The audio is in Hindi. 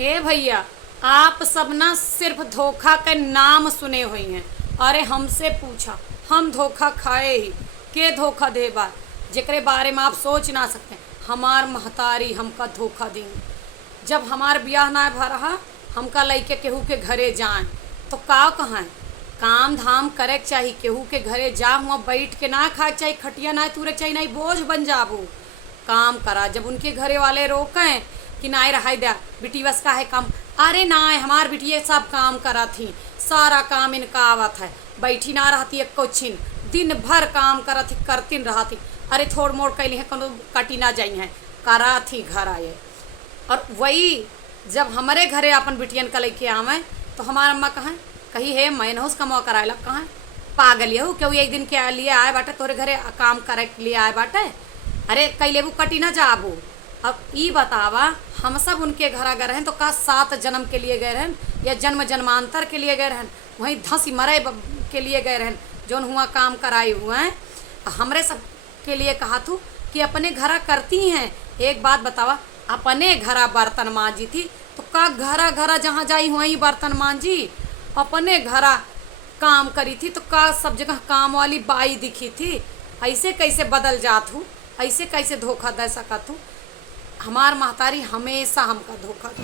ए भैया, आप सब ना सिर्फ धोखा के नाम सुने हुई हैं। अरे हमसे पूछा, हम धोखा खाए ही के धोखा देबा जेकरे बारे में आप सोच ना सकते। हमार महतारी हमका धोखा देंगे। जब हमार ब्याह ना भरहा, हमका लइके केहू के घरे जाए तो का कहाँ काम धाम करे के चाहिए। केहू के घरे जा हुआ बैठ के ना खाए चाहिए, खटिया ना तुरे चाहिए, नहीं बोझ बन जाबू। काम करा। जब उनके घरे वाले रोकें कि ना रहा दिया बिटी बस का है काम, अरे ना हमार बिटिया सब काम करा थी, सारा काम इनका आवत है, बैठी ना रहती एक कोचिन, दिन भर काम करा थी, करतीन रहा थी। अरे थोड़ मोड़ कैली है कनो कटी ना जाई हैं, करा थी घर आए। और वही जब हमारे घरे अपन बिटियन का लेके आवे तो हमारा अम्मा कहें कही है मैं नहुस कमा कराए लग कहें पागल यहू क्यों एक दिन के लिए आए बाटे तोरे घरे काम करे के लिए आए बाटे। अरे कई लेबू कटी ना जाबू। अब ई बतावा हम सब उनके घर गए रहन तो का 7 जन्म के लिए गए रहन या जन्म जन्मांतर के लिए गए रहन, वहीं धंसी मरे के लिए गए रहन जोन हुआ काम कराए हुए हैं। हमरे सब के लिए कहा तू कि अपने घरा करती हैं। एक बात बतावा, अपने घरा बर्तन मांजी थी तो का घरा घरा जहाँ जाई हुआ ही बर्तन मांजी, अपने घरा काम करी थी तो का सब जगह काम वाली बाई दिखी थी। ऐसे कैसे बदल जात हूँ, ऐसे कैसे धोखा दे सकत हूँ। हमार महतारी हमेशा हमका धोखा दे।